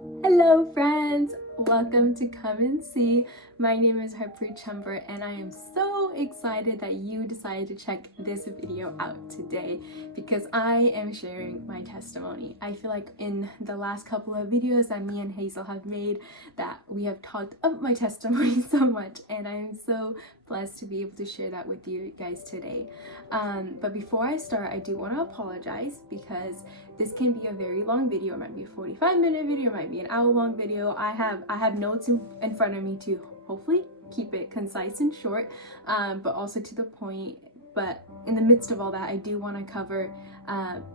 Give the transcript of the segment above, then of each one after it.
Hello friends, welcome to Come and See. My name is Harpreet and I am so excited that you decided to check this video out today because I am sharing my testimony. I feel like in the last couple of videos that me and Hazel have made that we have talked up my testimony so much, and I am so blessed to be able to share that with you guys today. But before I start, I do want to apologize because this can be a very long video. It might be a 45-minute video, it might be an hour-long video. I have notes in front of me to hopefully keep it concise and short, but also to the point. But in the midst of all that, I do want to cover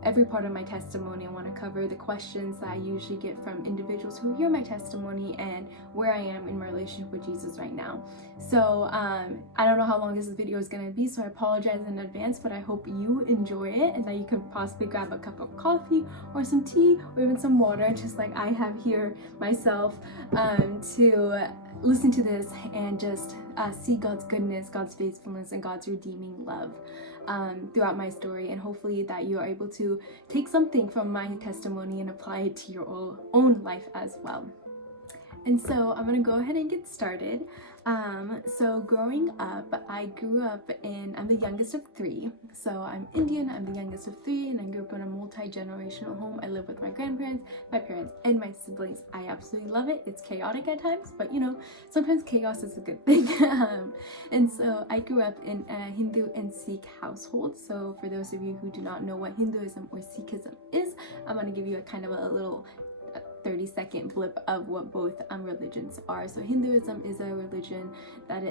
every part of my testimony. I want to cover the questions that I usually get from individuals who hear my testimony and where I am in my relationship with Jesus right now. So I don't know how long this video is going to be, so I apologize in advance, but I hope you enjoy it and that you could possibly grab a cup of coffee or some tea or even some water, just like I have here myself, to listen to this and just see God's goodness, God's faithfulness, and God's redeeming love throughout my story, and hopefully that you are able to take something from my testimony and apply it to your own life as well. And so I'm gonna go ahead and get started. So growing up, I'm the youngest of three. So I'm Indian, I'm the youngest of three, and I grew up in a multi-generational home. I live with my grandparents, my parents, and my siblings. I absolutely love it. It's chaotic at times, but you know, sometimes chaos is a good thing. And so I grew up in a Hindu and Sikh household. So for those of you who do not know what Hinduism or Sikhism is, I'm gonna give you a kind of a little 30-second blip of what both religions are. So Hinduism is a religion that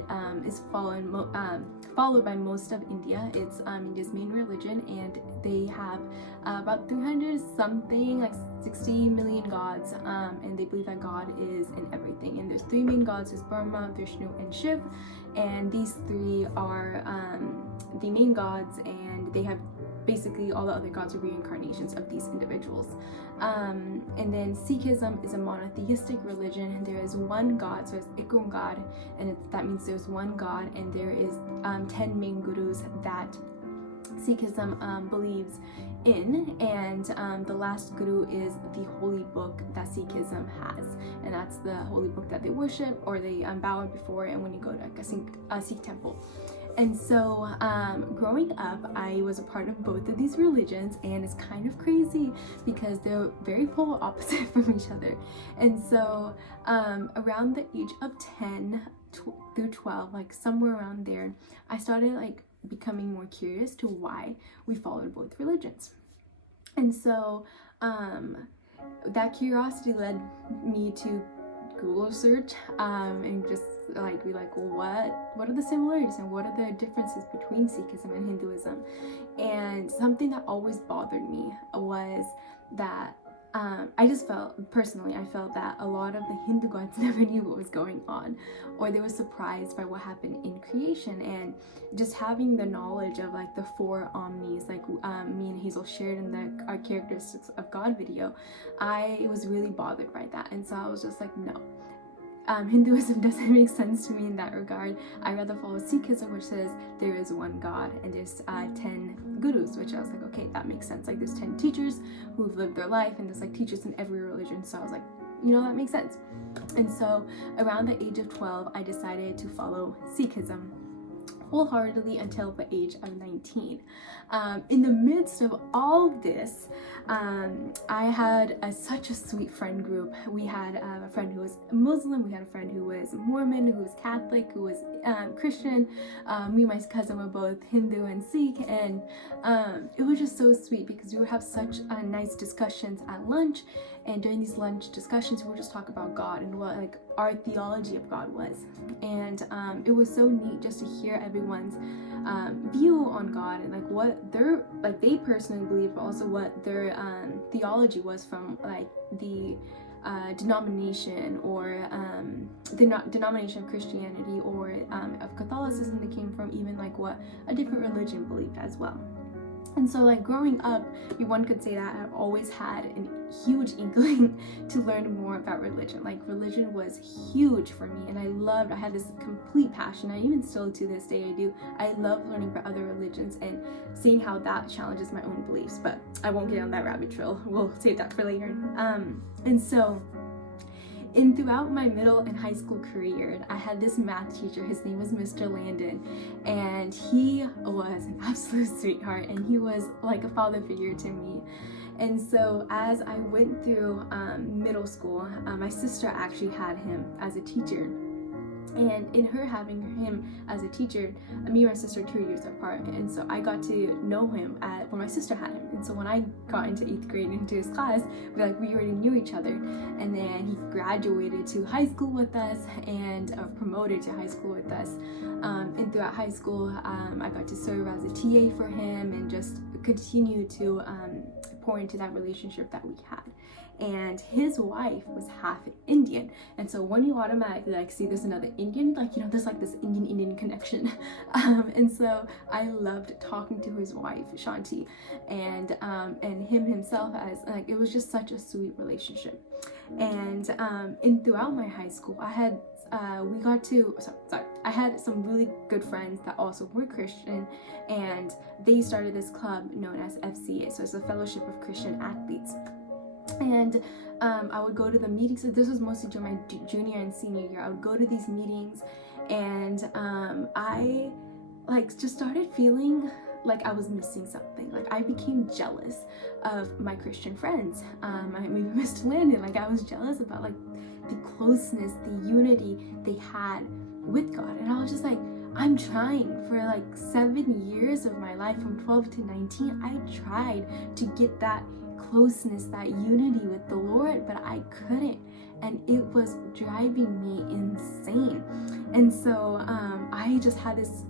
is followed by most of India. It's India's main religion, and they have about 300 something, like 60 million gods, and they believe that God is in everything. And there's three main gods: there's Brahma, Vishnu, and Shiv, and these three are the main gods, and they have basically all the other gods are reincarnations of these individuals. And then Sikhism is a monotheistic religion, and there is one God, so it's Ekam God, and that means there's one God, and there is 10 main gurus that Sikhism believes in, and the last guru is the holy book that Sikhism has, and that's the holy book that they worship or they bow before, and when you go to a Sikh temple. And so growing up, I was a part of both of these religions, and it's kind of crazy because they're very polar opposite from each other. And so around the age of 10 through 12, like somewhere around there, I started like becoming more curious to why we followed both religions. And so that curiosity led me to Google search and just like be like, well, what are the similarities and what are the differences between Sikhism and Hinduism? And something that always bothered me was that I felt that a lot of the Hindu gods never knew what was going on, or they were surprised by what happened in creation. And just having the knowledge of like the four omnis, like me and Hazel shared in our characteristics of God video, I was really bothered by that. And so I was just like, no, Hinduism doesn't make sense to me in that regard. I rather follow Sikhism, which says there is one God and there's 10 gurus, which I was like, okay, that makes sense. Like there's 10 teachers who've lived their life, and there's like teachers in every religion. So I was like, you know, that makes sense. And so around the age of 12, I decided to follow Sikhism wholeheartedly until the age of 19. In the midst of all this, I had such a sweet friend group. We had a friend who was Muslim, we had a friend who was Mormon, who was Catholic, who was Christian. Me and my cousin were both Hindu and Sikh, and it was just so sweet because we would have such nice discussions at lunch. And during these lunch discussions, we would just talk about God and what like our theology of God was. And it was so neat just to hear everyone's view on God and like what they personally believe, but also what their theology was from like the denomination or the denomination of Christianity or of Catholicism they came from, even like what a different religion believed as well. And so like growing up, one could say that I always had a huge inkling to learn more about religion. Like religion was huge for me, and I had this complete passion. I even still to this day I do. I love learning about other religions and seeing how that challenges my own beliefs, but I won't get on that rabbit trail. We'll save that for later. And so Throughout my middle and high school career, I had this math teacher. His name was Mr. Landon, and he was an absolute sweetheart, and he was like a father figure to me. And so as I went through middle school, my sister actually had him as a teacher. And in her having him as a teacher, me and my sister are 2 years apart, and so I got to know him when my sister had him. And so when I got into 8th grade into his class, we already knew each other. And then he graduated to high school with us and promoted to high school with us. And throughout high school, I got to serve as a TA for him and just continue to pour into that relationship that we had. And his wife was half Indian, and so when you automatically like see there's another Indian, like, you know, there's like this Indian connection. And so I loved talking to his wife Shanti, and him himself, as like, it was just such a sweet relationship. And throughout my high school, I had I had some really good friends that also were Christian, and they started this club known as FCA, so it's a Fellowship of Christian Athletes. And I would go to the meetings. So this was mostly during my junior and senior year. I would go to these meetings, and I like just started feeling like I was missing something. Like I became jealous of my Christian friends. Maybe Mr. Landon, like I was jealous about like the closeness, the unity they had with God. And I was just like, I'm trying for like 7 years of my life, from 12 to 19. I tried to get that closeness, that unity with the Lord, but I couldn't, and it was driving me insane. And so I just had this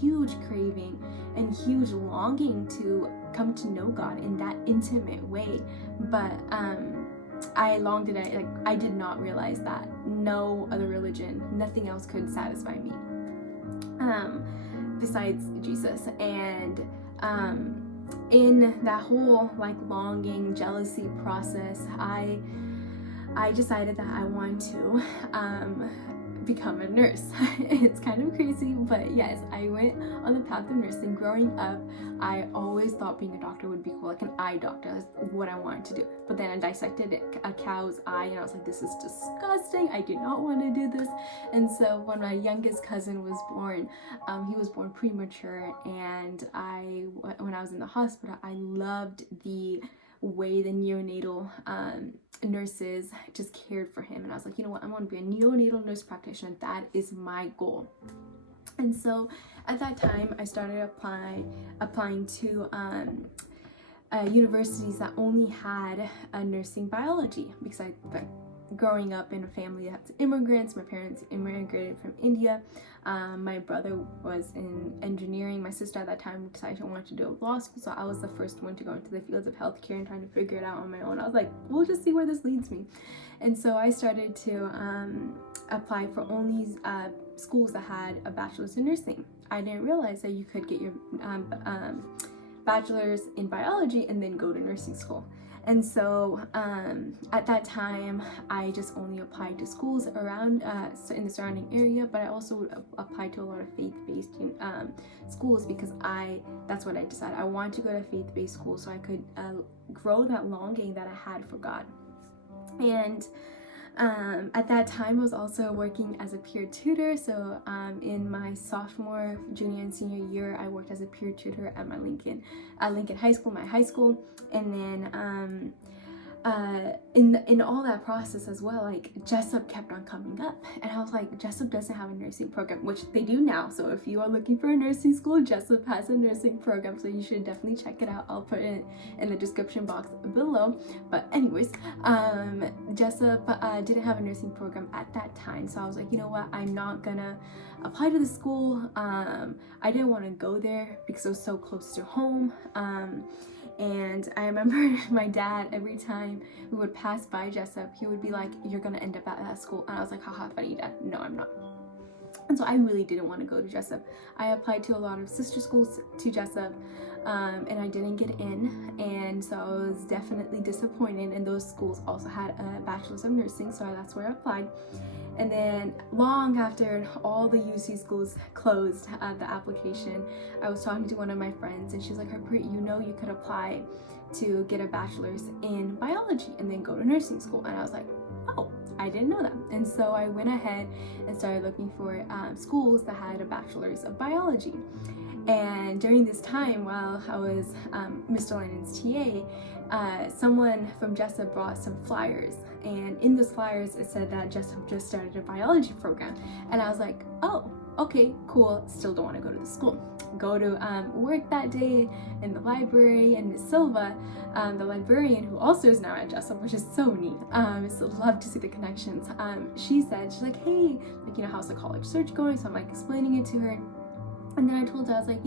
huge craving and huge longing to come to know God in that intimate way, but I longed it. Like I did not realize that no other religion, nothing else could satisfy me besides Jesus. And in that whole like longing, jealousy process, I decided that I want to become a nurse. It's kind of crazy, but yes, I went on the path of nursing. Growing up, I always thought being a doctor would be cool, like an eye doctor. That's what I wanted to do. But then I dissected a cow's eye, and I was like, this is disgusting. I do not want to do this. And so when my youngest cousin was born, he was born premature, and when I was in the hospital, I loved the way the neonatal nurses just cared for him, and I was like, you know what, I want to be a neonatal nurse practitioner. That is my goal. And so at that time, I started applying to universities that only had a nursing biology, because growing up in a family that's immigrants, my parents immigrated from India. My brother was in engineering. My sister at that time decided she wanted to do law school, so I was the first one to go into the fields of healthcare and trying to figure it out on my own. I was like, we'll just see where this leads me. And so I started to apply for only schools that had a bachelor's in nursing. I didn't realize that you could get your bachelor's in biology and then go to nursing school. And so at that time, I just only applied to schools around in the surrounding area, but I also would apply to a lot of faith-based schools, because that's what I decided. I wanted to go to faith-based schools so I could grow that longing that I had for God. And at that time, I was also working as a peer tutor. So in my sophomore, junior, and senior year, I worked as a peer tutor at Lincoln High School, my high school. And then in all that process as well, like Jessup kept on coming up, and I was like, Jessup doesn't have a nursing program, which they do now. So if you are looking for a nursing school, Jessup has a nursing program, so you should definitely check it out. I'll put it in the description box below. But anyways, Jessup didn't have a nursing program at that time, so I was like, you know what, I'm not gonna apply to the school. I didn't want to go there because it was so close to home. And I remember my dad, every time we would pass by Jessup, he would be like, you're gonna end up at that school. And I was like, haha, funny, Dad. No, I'm not. And so I really didn't want to go to Jessup. I applied to a lot of sister schools to Jessup, and I didn't get in. And so I was definitely disappointed. And those schools also had a bachelor's of nursing, so that's where I applied. And then long after all the UC schools closed the application, I was talking to one of my friends, and she's like, Harpreet, you know you could apply to get a bachelor's in biology and then go to nursing school. And I was like, oh, I didn't know that. And so I went ahead and started looking for schools that had a bachelor's of biology. And during this time, while I was Mr. Lennon's TA, someone from Jessup brought some flyers, and in those flyers it said that Jessup just started a biology program. And I was like, oh, okay, cool. Still don't want to go to the school. Go to work that day in the library, and Miss Silva, the librarian, who also is now at Jessup, which is so neat. So love to see the connections. She's like, hey, like, how's the college search going? So I'm like explaining it to her. And then I told her, I was like,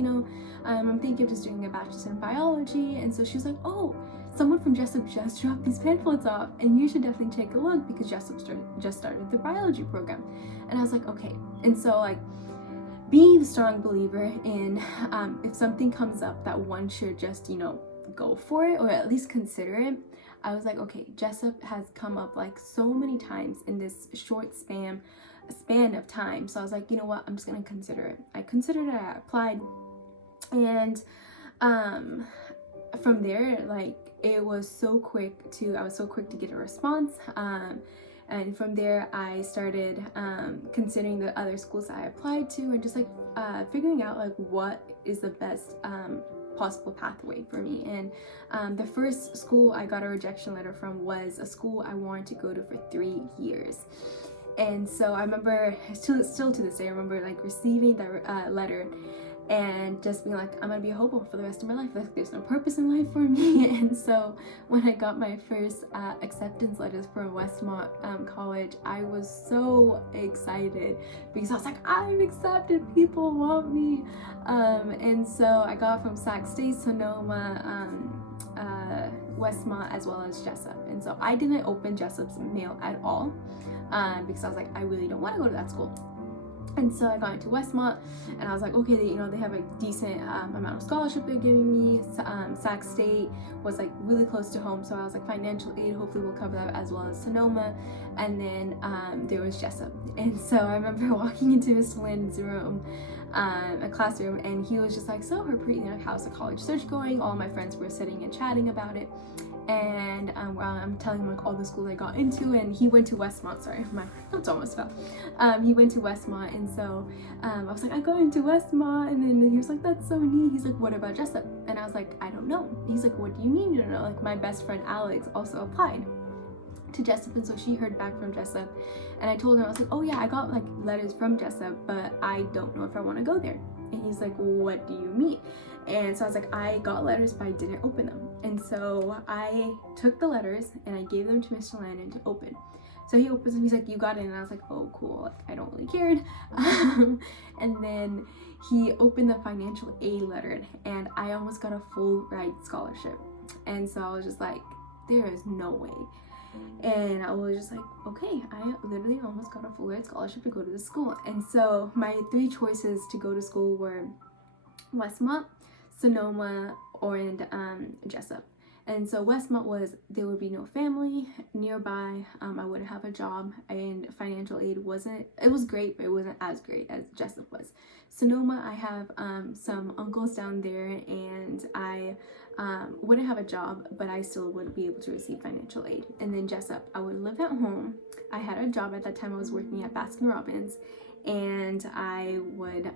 I'm thinking of just doing a bachelor's in biology. And so she was like, oh, someone from Jessup just dropped these pamphlets off, and you should definitely take a look because Jessup just started the biology program. And I was like, okay. And so, like, being the strong believer in if something comes up that one should just, go for it, or at least consider it, I was like, okay, Jessup has come up like so many times in this short span of time. So I was like, you know what, I'm just gonna consider it. I considered it, I applied, and from there, like, I was so quick to get a response. And from there, I started considering the other schools that I applied to, and just like figuring out like what is the best possible pathway for me. And the first school I got a rejection letter from was a school I wanted to go to for 3 years. And so I remember, still to this day, I remember like receiving that letter and just being like, I'm gonna be a hobo for the rest of my life. Like, there's no purpose in life for me. And so when I got my first acceptance letters for Westmont College, I was so excited because I was like, I'm accepted, people want me. And so I got from Sac State, Sonoma, Westmont, as well as Jessup. And so I didn't open Jessup's mail at all because I was like, I really don't want to go to that school. And so I got into Westmont, and I was like, okay, they have a decent amount of scholarship they're giving me. Sac State was like really close to home, so I was like, financial aid hopefully will cover that, as well as Sonoma. And then there was Jessup. And so I remember walking into Miss Lynn's room, a classroom, and he was just like, so Harpreet, how's the college search going? All my friends were sitting and chatting about it. And I'm telling him like all the schools I got into, and he went to Westmont. Sorry, my notes almost fell. He went to Westmont, and so I was like, I got into Westmont, and then he was like, that's so neat. He's like, what about Jessup? And I was like, I don't know. He's like, what do you mean you don't know? Like, my best friend Alex also applied to Jessup, and so she heard back from Jessup, and I told him, I was like, oh yeah, I got like letters from Jessup, but I don't know if I want to go there. And he's like, what do you mean? And so I was like, I got letters, but I didn't open them. And so I took the letters and I gave them to Mr. Landon to open. So he opens them, he's like, you got it. And I was like, oh cool, like, I don't really cared. And then he opened the financial aid letter, and I almost got a full ride scholarship. And so I was just like, there is no way. And I was just like, okay, I literally almost got a full ride scholarship to go to the school. And so my 3 choices to go to school were Westmont, Sonoma, and Jessup. And so Westmont was, there would be no family nearby, I wouldn't have a job, and financial aid it was great, but it wasn't as great as Jessup was. Sonoma, I have some uncles down there, and I wouldn't have a job, but I still would be able to receive financial aid. And then Jessup, I would live at home. I had a job at that time. I was working at Baskin-Robbins, and I would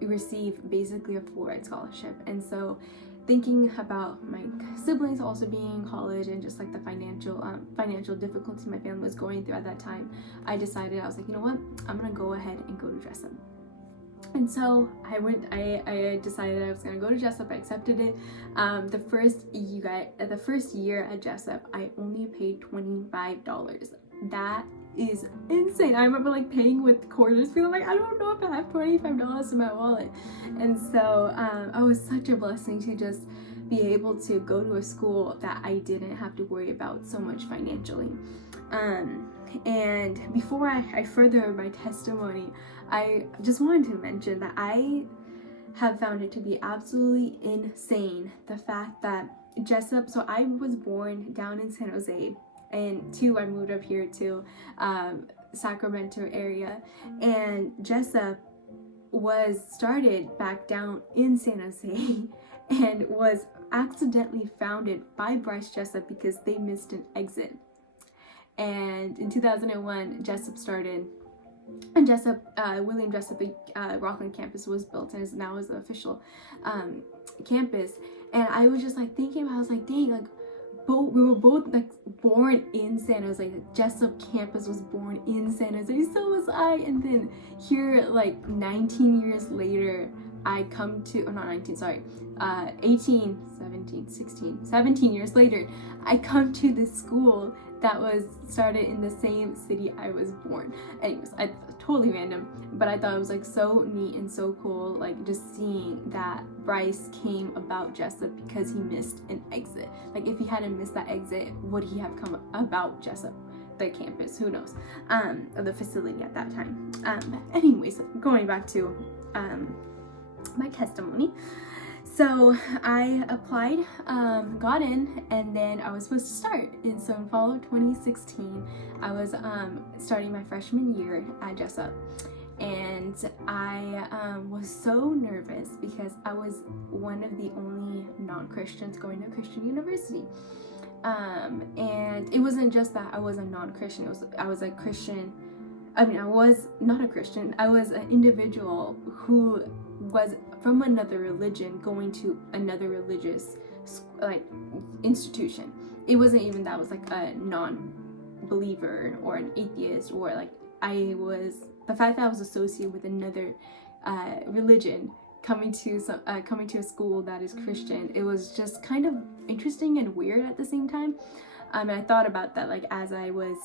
receive basically a full ride scholarship. And so thinking about my siblings also being in college, and just like the financial difficulties my family was going through at that time, I decided, I was like, you know what, I'm gonna go ahead and go to Jessup. And so I decided I was gonna go to Jessup. I accepted it. The first year at Jessup, I only paid $25. That is insane. I remember like paying with quarters, feeling like I don't know if I have $25 in my wallet. And so it was such a blessing to just be able to go to a school that I didn't have to worry about so much financially. And before I further my testimony, I just wanted to mention that I have found it to be absolutely insane, the fact that Jessup, so I was born down in San Jose, and I moved up here to Sacramento area, and Jessup was started back down in San Jose and was accidentally founded by Bryce Jessup because they missed an exit. And in 2001, Jessup started. William Jessup Rockland campus was built and is now the official campus. And I was just like thinking, I was like, dang, like we were both like born in San Jose. Like Jessup campus was born in San Jose, so was I. And then here, like 19 years later, I come to, or not 19, sorry, 18, 17, 16, 17 years later, I come to this school that was started in the same city I was born. Anyways, totally random, but I thought it was like so neat and so cool, like just seeing that Bryce came about Jessup because he missed an exit. Like if he hadn't missed that exit, would he have come about Jessup, the campus? Who knows? Or the facility at that time. Anyways, going back to my testimony. So I applied, got in, and then I was supposed to start. And so in fall of 2016, I was starting my freshman year at Jessup. And I was so nervous because I was one of the only non-Christians going to a Christian university. And it wasn't just that I was a non-Christian, I was a Christian. I mean, I was not a Christian. I was an individual who was from another religion going to another religious like institution. It wasn't even that I was like a non-believer or an atheist, or like the fact that I was associated with another religion coming to a school that is Christian. It was just kind of interesting and weird at the same time. And I thought about that like as I was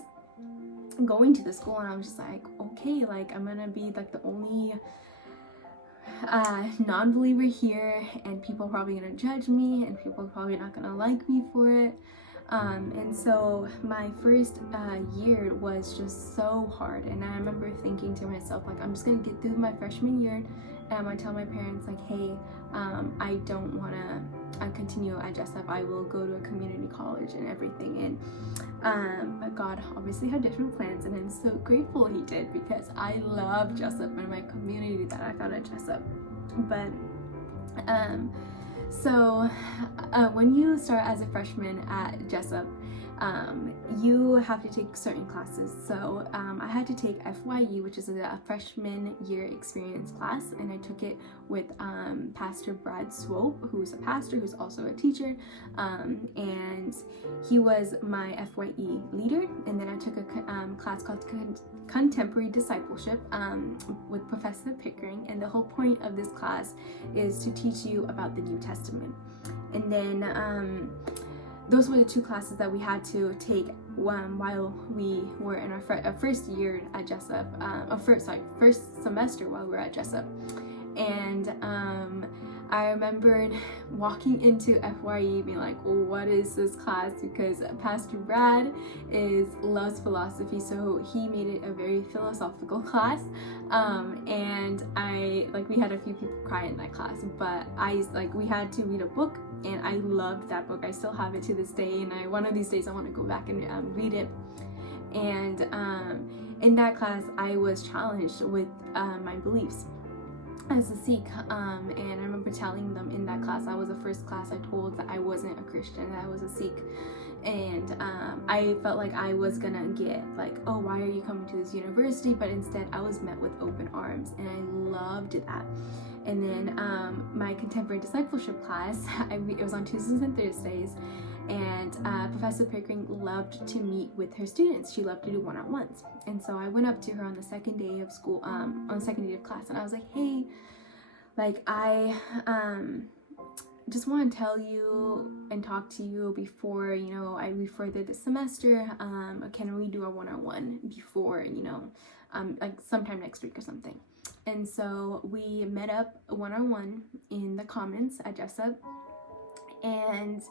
going to the school, and I was just like, okay, like I'm gonna be like the only non-believer here, and people are probably gonna judge me, and people are probably not gonna like me for it. And so my first year was just so hard, and I remember thinking to myself, like, I'm just gonna get through my freshman year, and I'm gonna tell my parents, like, hey, I don't wanna continue at Jessup. I will go to a community college and everything. And but God obviously had different plans, and I'm so grateful He did, because I love Jessup and my community that I found at Jessup. But so when you start as a freshman at Jessup, you have to take certain classes. So I had to take FYE, which is a freshman year experience class, and I took it with Pastor Brad Swope, who's a pastor who's also a teacher, and he was my FYE leader. And then I took a class called Contemporary Discipleship with Professor Pickering, and the whole point of this class is to teach you about the New Testament. And then those were the two classes that we had to take while we were in our first year at Jessup, first semester while we were at Jessup. And I remembered walking into FYE being like, well, what is this class? Because Pastor Brad loves philosophy, so he made it a very philosophical class. And we had a few people cry in that class, but we had to read a book, and I loved that book. I still have it to this day, and one of these days I want to go back and read it. And in that class, I was challenged with my beliefs as a Sikh, and I remember telling them in that class, I was the first class I told that I wasn't a Christian, that I was a Sikh. And I felt like I was gonna get like, oh, why are you coming to this university? But instead I was met with open arms, and I loved that. And then my contemporary discipleship class, it was on Tuesdays and Thursdays, and Professor Pickering loved to meet with her students. She loved to do one-on-ones. And so I went up to her on the second day of school, on the second day of class, and I was like, hey, like I just want to tell you and talk to you before, we further this semester. Can we do a one-on-one before, like sometime next week or something? And so we met up one-on-one in the Commons at Jessup, and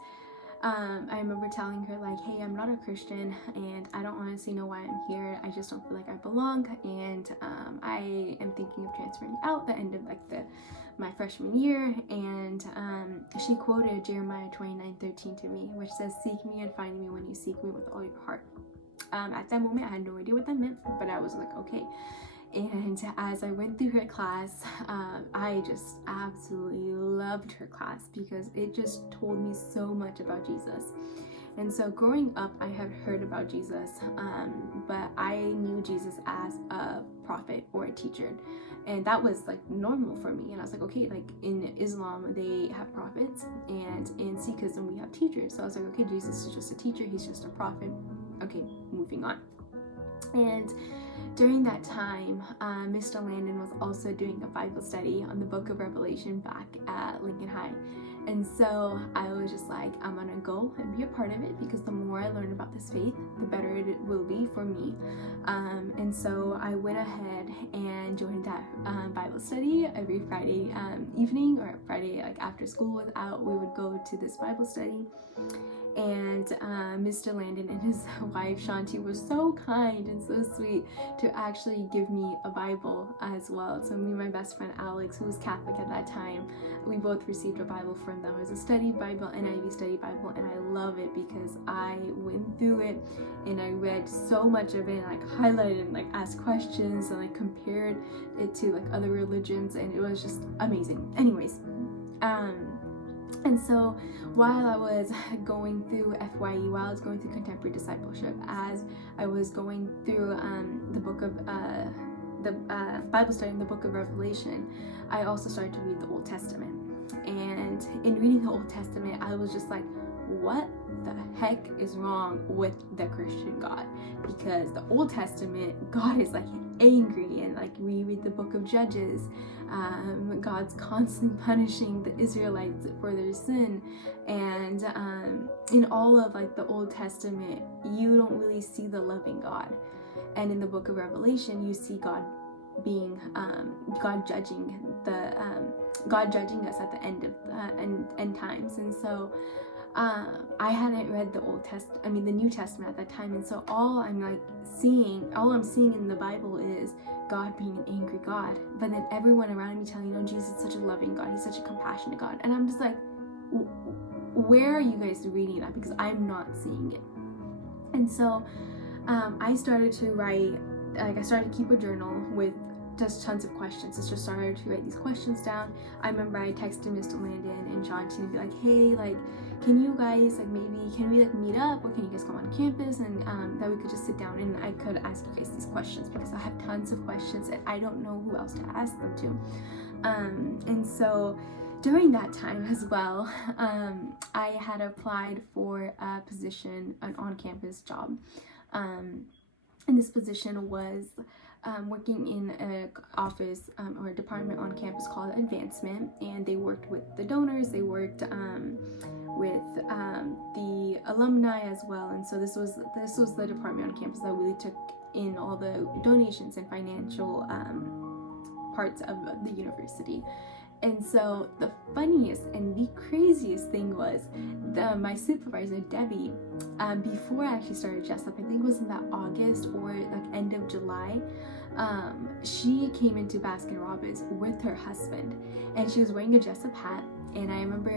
I remember telling her like, hey, I'm not a Christian, and I don't honestly know why I'm here. I just don't feel like I belong, and I am thinking of transferring out the end of my freshman year. And she quoted Jeremiah 29:13 to me, which says, seek me and find me when you seek me with all your heart. At that moment I had no idea what that meant, but I was like, okay. And as I went through her class, I just absolutely loved her class, because it just told me so much about Jesus. And so growing up, I had heard about Jesus, but I knew Jesus as a prophet or a teacher. And that was like normal for me. And I was like, okay, like in Islam, they have prophets, and in Sikhism, we have teachers. So I was like, okay, Jesus is just a teacher. He's just a prophet. Okay, moving on. And during that time, Mr. Landon was also doing a Bible study on the book of Revelation back at Lincoln High. And so I was just like, I'm gonna go and be a part of it, because the more I learn about this faith, the better it will be for me. And so I went ahead and joined that Bible study every Friday evening, or Friday like after school was out. We would go to this Bible study. And Mr. Landon and his wife Shanti were so kind and so sweet to actually give me a Bible as well. So me and my best friend Alex, who was Catholic at that time, we both received a Bible from them. It was a study Bible, NIV study Bible, and I love it because I went through it and I read so much of it, and like highlighted and like asked questions and like compared it to like other religions, and it was just amazing. Anyways, and so while I was going through FYE, while I was going through contemporary discipleship, as I was going through the book of the Bible study in the book of Revelation, I also started to read the Old Testament. And in reading the Old Testament, I was just like, what the heck is wrong with the Christian God? Because the Old Testament, God is like angry, and like we read the book of Judges, God's constantly punishing the Israelites for their sin. And in all of like the Old Testament, you don't really see the loving God. And in the book of Revelation, you see God being God judging us at the end of end times. And so I hadn't read the New Testament at that time, and so all I'm seeing in the Bible is God being an angry God. But then everyone around me telling me, Jesus is such a loving God, he's such a compassionate God. And I'm just like, where are you guys reading that? Because I'm not seeing it. And so I started to write, I started to keep a journal with just tons of questions. I just started to write these questions down. I remember I texted Mr. Landon and Shanti and be like, hey, can you guys can we meet up, or can you guys come on campus, and that we could just sit down and I could ask you guys these questions, because I have tons of questions and I don't know who else to ask them to. And so during that time as well, I had applied for a position, an on-campus job, and this position was working in an office or a department on campus called Advancement, and they worked with the donors, they worked with the alumni as well. And so this was the department on campus that really took in all the donations and financial parts of the university. And so the funniest and the craziest thing was my supervisor, Debbie, before I actually started Jessup, I think it was in that August or end of July, she came into Baskin Robbins with her husband, and she was wearing a Jessup hat. And I remember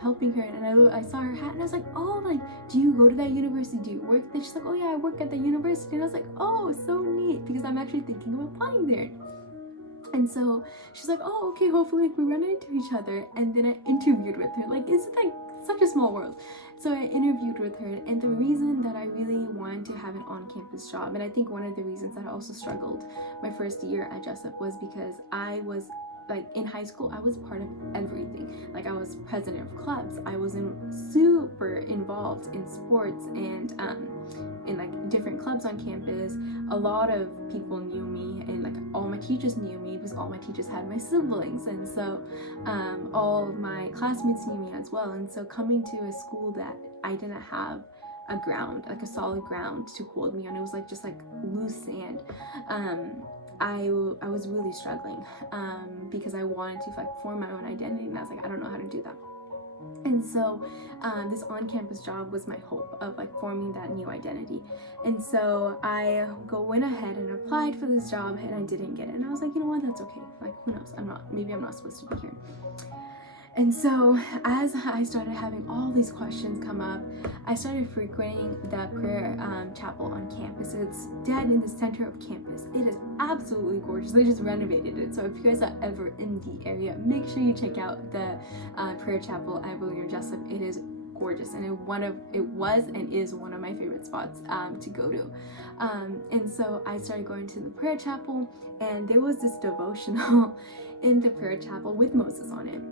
helping her, and I saw her hat, and I was like, oh, do you go to that university? Do you work there? She's like, oh yeah, I work at the university. And I was like, oh, so neat, because I'm actually thinking of applying there. And so she's like, oh, okay, hopefully we run into each other. And then I interviewed with her. It's such a small world. So I interviewed with her, and the reason that I really wanted to have an on-campus job, and I think one of the reasons that I also struggled my first year at Jessup, was because I was in high school, I was part of everything. I was president of clubs. I was super involved in sports and in different clubs on campus. A lot of people knew me, and all my teachers knew me, because all my teachers had my siblings, and so all of my classmates knew me as well. And so coming to a school that I didn't have a ground, a solid ground to hold me on, it was just loose sand. I was really struggling because I wanted to form my own identity, and I was I don't know how to do that. And so this on-campus job was my hope of forming that new identity. And so I went ahead and applied for this job, and I didn't get it. And I was like, you know what, that's okay. Who knows? Maybe I'm not supposed to be here. And so as I started having all these questions come up, I started frequenting the prayer chapel on campus. It's dead in the center of campus. It is absolutely gorgeous. They just renovated it. So if you guys are ever in the area, make sure you check out the prayer chapel at William Jessup. It is gorgeous, and it was and is one of my favorite spots to go to. And so I started going to the prayer chapel, and there was this devotional in the prayer chapel with Moses on it,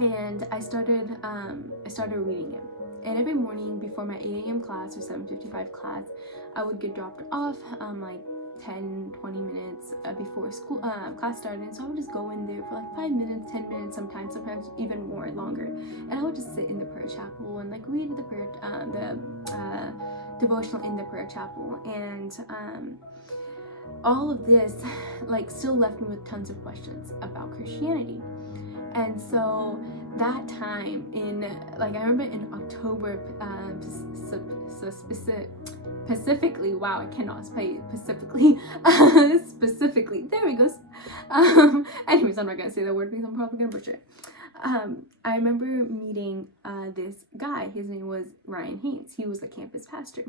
and I started reading it. And every morning before my 8 a.m. class or 7:55 class, I would get dropped off like 10-20 minutes before school class started. And so I would just go in there for like 5 minutes, 10 minutes, sometimes even more longer. And I would just sit in the prayer chapel and like read the prayer devotional in the prayer chapel. And all of this like still left me with tons of questions about Christianity. And so that time I remember in October, specifically, wow, I cannot say specifically, specifically, there we go. Anyways, I'm not gonna say that word because I'm probably gonna butcher it. I remember meeting this guy. His name was Ryan Haynes. He was the campus pastor.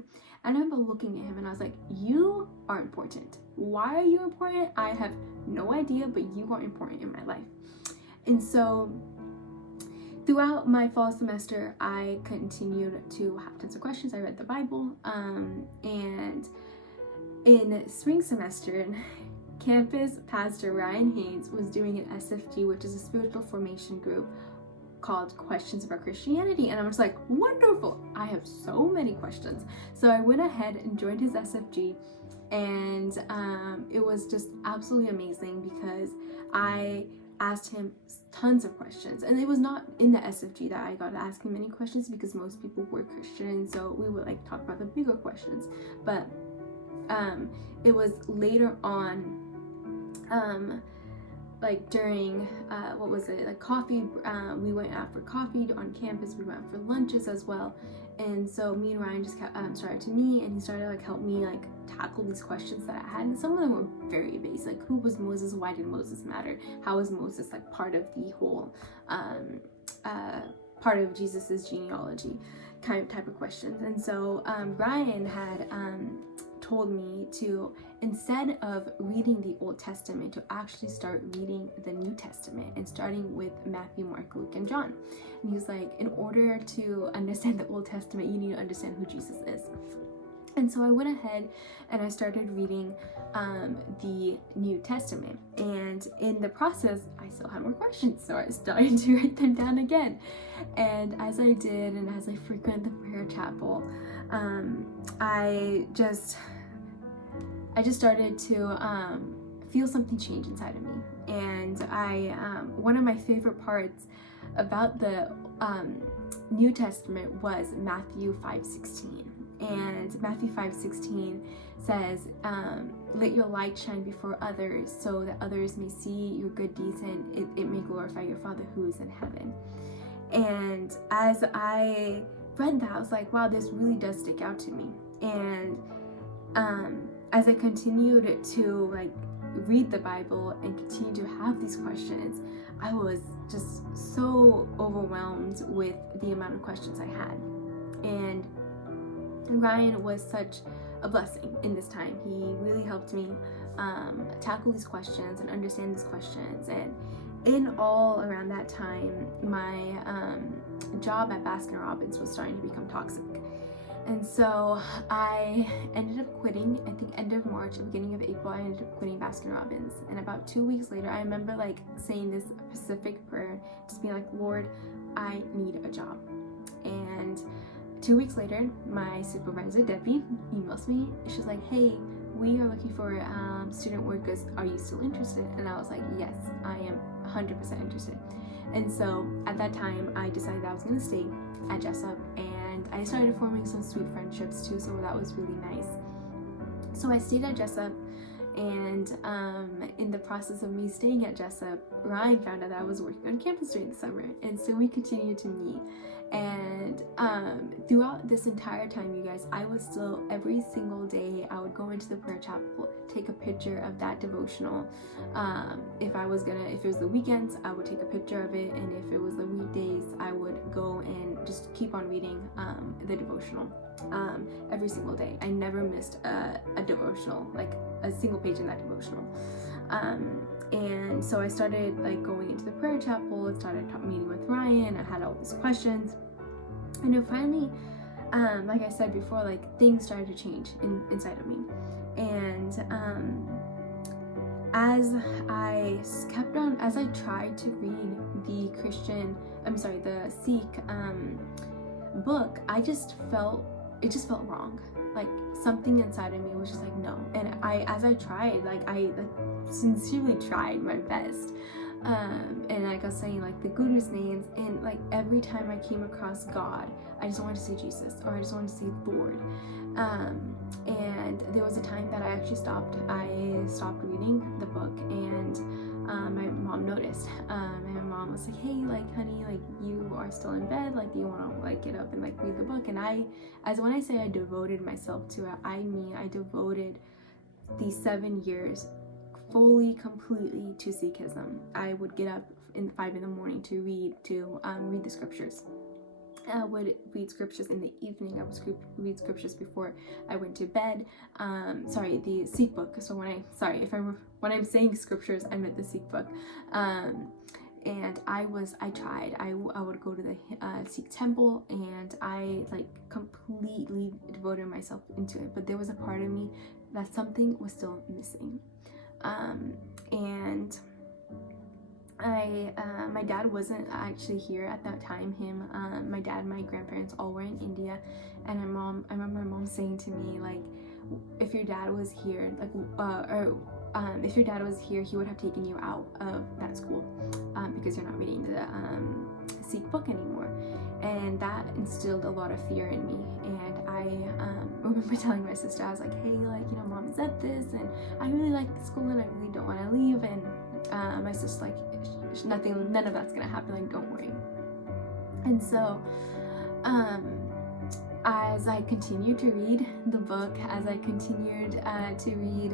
And I remember looking at him and I was like, you are important. Why are you important? I have no idea, but you are important in my life. And so throughout my fall semester, I continued to have tons of questions. I read the Bible, and in spring semester, campus pastor Ryan Haynes was doing an SFG, which is a spiritual formation group called Questions About Christianity. And I was like, wonderful, I have so many questions. So I went ahead and joined his SFG, and it was just absolutely amazing because I asked him tons of questions. And it was not in the SFG that I got to ask him many questions because most people were Christian, so we would like talk about the bigger questions. But it was later on, like during coffee, we went out for coffee on campus, we went out for lunches as well. And so me and Ryan just started to meet, and he started like help me like tackle these questions that I had. And some of them were very basic, like who was Moses, why did Moses matter, how was Moses like part of the whole part of Jesus's genealogy type of questions. And so Ryan had told me to, instead of reading the Old Testament, to actually start reading the New Testament and starting with Matthew, Mark, Luke, and John. And he was like, in order to understand the Old Testament, you need to understand who Jesus is. And so I went ahead and I started reading the New Testament. And in the process, I still had more questions. So I started to write them down again. And as I did, and as I frequented the prayer chapel, I just started to feel something change inside of me. And one of my favorite parts about the New Testament was Matthew 5:16. And Matthew 5:16 says, let your light shine before others so that others may see your good deeds and it may glorify your Father who is in heaven. And as I read that, I was like, wow, this really does stick out to me. And as I continued to like read the Bible and continue to have these questions, I was just so overwhelmed with the amount of questions I had. And Ryan was such a blessing in this time. He really helped me tackle these questions and understand these questions. And in all around that time, my job at Baskin-Robbins was starting to become toxic. And so I ended up quitting at the end of March and beginning of April. I ended up quitting Baskin-Robbins. And about 2 weeks later, I remember like saying this specific prayer, just being like, Lord, I need a job. And 2 weeks later, my supervisor, Debbie, emails me. She's like, hey, we are looking for student workers. Are you still interested? And I was like, yes, I am 100% interested. And so at that time, I decided I was going to stay at Jessup, and I started forming some sweet friendships too, so that was really nice. So I stayed at Jessup, and in the process of me staying at Jessup, Ryan found out that I was working on campus during the summer, and so we continued to meet. And throughout this entire time, you guys, I was still, every single day, I would go into the prayer chapel, take a picture of that devotional. If it was the weekends, I would take a picture of it, and if it was the weekdays, I would go and just keep on reading the devotional every single day. I never missed a devotional, like a single page in that devotional. And so I started like going into the prayer chapel, started meeting with Ryan. I had all these questions, finally, like I said before, like things started to change inside of me. And as I tried to read the Sikh book, it just felt wrong. Like something inside of me was just like, no. And as I tried, I sincerely tried my best. And like I was saying, like the Guru's names, and like every time I came across God, I just wanted to say Jesus, or I just wanted to say Lord. And there was a time that I actually stopped reading the book, and my mom noticed. And my mom was like, hey, like honey, like you are still in bed, like do you want to like get up and like read the book? And when I say I devoted myself to it, I mean I devoted these 7 years fully, completely to Sikhism. I would get up in 5 in to read the scriptures. I would read scriptures in the evening. I would read scriptures before I went to bed. The Sikh book. So when I'm saying scriptures, I meant the Sikh book. And I tried. I would go to the Sikh temple, and I like completely devoted myself into it. But there was a part of me that something was still missing. And my dad wasn't actually here at that time. My dad, my grandparents all were in India, and I remember my mom saying to me, like, if your dad was here, if your dad was here, he would have taken you out of that school, because you're not reading the Sikh book anymore. And that instilled a lot of fear in me. And I remember telling my sister, I was like, hey, like, you know, mom said this, and I really like the school, and I really don't want to leave. And my sister's like, none of that's gonna happen, like, don't worry. And so as I continued to read the book, as I continued to read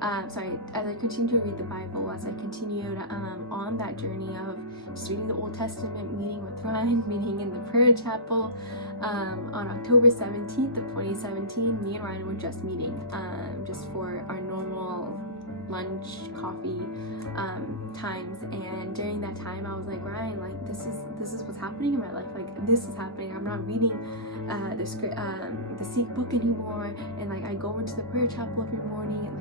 the Bible, as I continued on that journey of just reading the Old Testament, meeting with Ryan, meeting in the prayer chapel, on October 17th of 2017, me and Ryan were just meeting just for our normal lunch, coffee times. And during that time, I was like, Ryan, like this is what's happening in my life. Like this is happening. I'm not reading the Sikh book anymore, and like I go into the prayer chapel every morning, and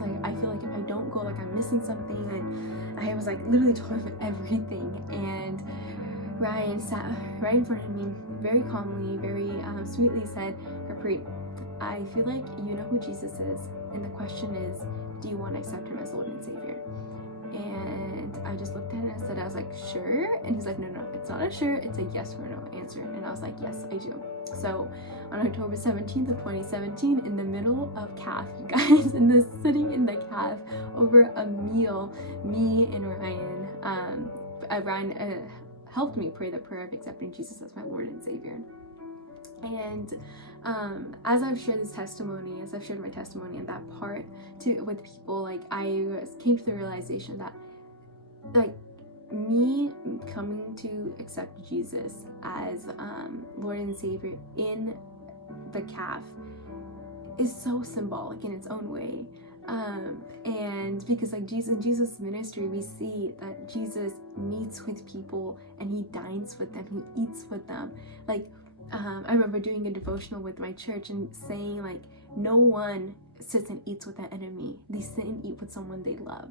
like I feel like if I don't go, like I'm missing something. And I was like literally told him everything, and Ryan sat right in front of me, very calmly, very sweetly said, Harpreet, I feel like you know who Jesus is, and the question is, do you want to accept him as Lord and Savior? And I just looked at it and I said, I was like, sure? And he's like, no, it's not a sure, it's a yes or no answer. And I was like, yes, I do. So on October 17th of 2017, in the middle of CAF, you guys, sitting in the CAF over a meal, me and Ryan helped me pray the prayer of accepting Jesus as my Lord and Savior. And as I've shared my testimony in that part with people, like I came to the realization that like me coming to accept Jesus as Lord and Savior in the CAF is so symbolic in its own way. And because like Jesus' ministry, we see that Jesus meets with people and he dines with them, he eats with them. Like I remember doing a devotional with my church and saying like, no one sits and eats with an enemy. They sit and eat with someone they love.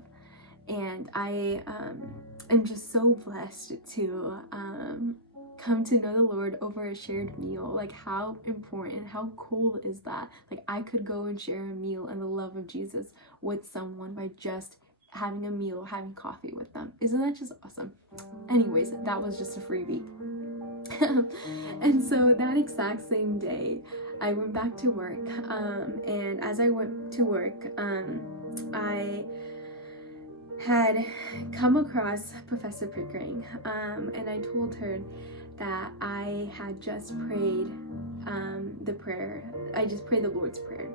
And I am just so blessed to come to know the Lord over a shared meal. Like how important, how cool is that? Like I could go and share a meal and the love of Jesus with someone by just having a meal, having coffee with them. Isn't that just awesome? Anyways, that was just a freebie. And so that exact same day, I went back to work, and as I went to work, I had come across Professor Pickering, and I told her that I had just prayed the prayer. I just prayed the Lord's Prayer.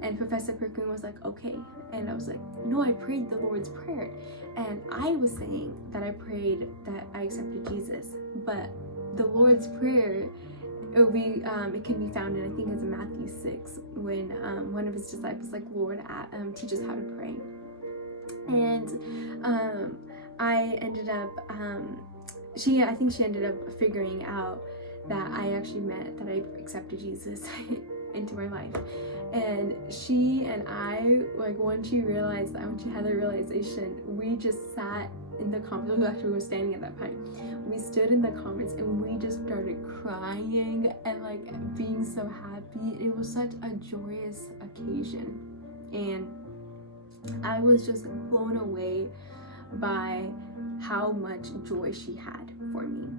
And Professor Pickering was like, okay. And I was like, no, I prayed the Lord's Prayer. And I was saying that I prayed that I accepted Jesus. But the Lord's Prayer, it can be found in, I think it's in Matthew 6, when one of his disciples, like, Lord, teach us how to pray. And I ended up, I think she ended up figuring out that I actually met, that I accepted Jesus into my life. And she and I, like, once she realized that, when she had the realization, we just sat in the comments. Actually, we were standing at that point. We stood in the comments and we just started crying and like being so happy. It was such a joyous occasion, and I was just blown away by how much joy she had for me.